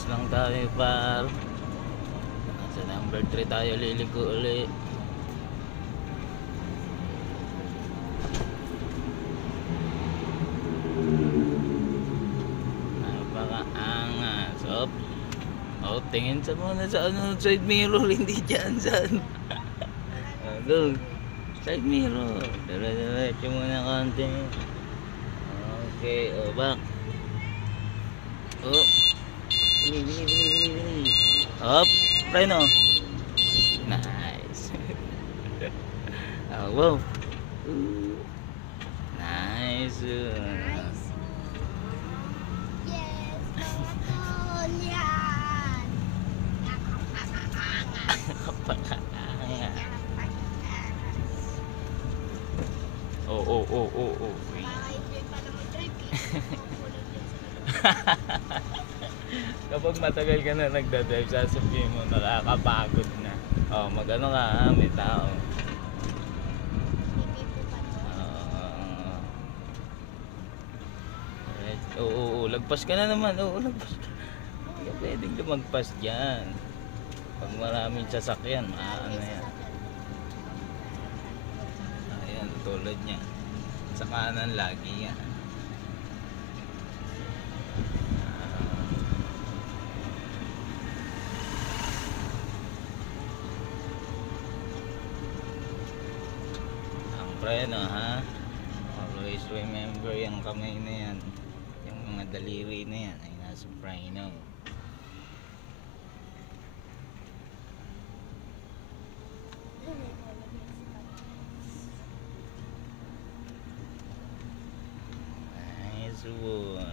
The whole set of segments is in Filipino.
Relax lang tayo par. Sa number 3 tayo liligo uli. Napakaangas. Oh, tingin sa muna sa ano, side mirror, hindi dyan saan. Go. Side mirror. Diretso muna konti. Okay, back. Bili. Up, preno. Nice. Wow. Nice. Yes, Pokemon yan. Oh. Nakaka-enjoy pa naman trip eh. Kapag matagal ka na nagdadrive, sasabihin mo nakakapagod na. Oh, magano ka ha, may tao. Ipipo pa to. Right. Lagpas ka na naman. Lagpas ka. Hindi ka pwedeng lumagpas dyan. Pag maraming sasakyan, ano yan. Ayan, tulad niya. Sa kanan lagi yan. Ang preno ha. Always remember yung kamay na yan. Yung mga daliri na yan ay nasa preno. Nice one.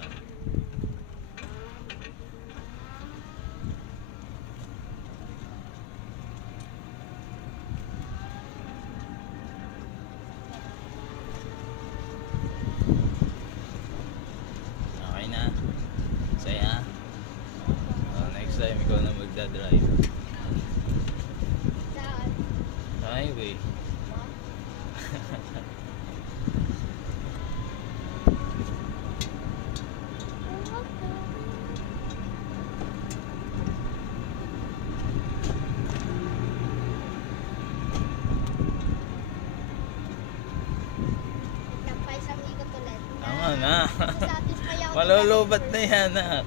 Okay na. Saya. Next time ikaw na magdadrive. Saan? Sa highway. Nagtampay sa mga ulit. Tama na. Satisfy ako. Malulubat na yan ha.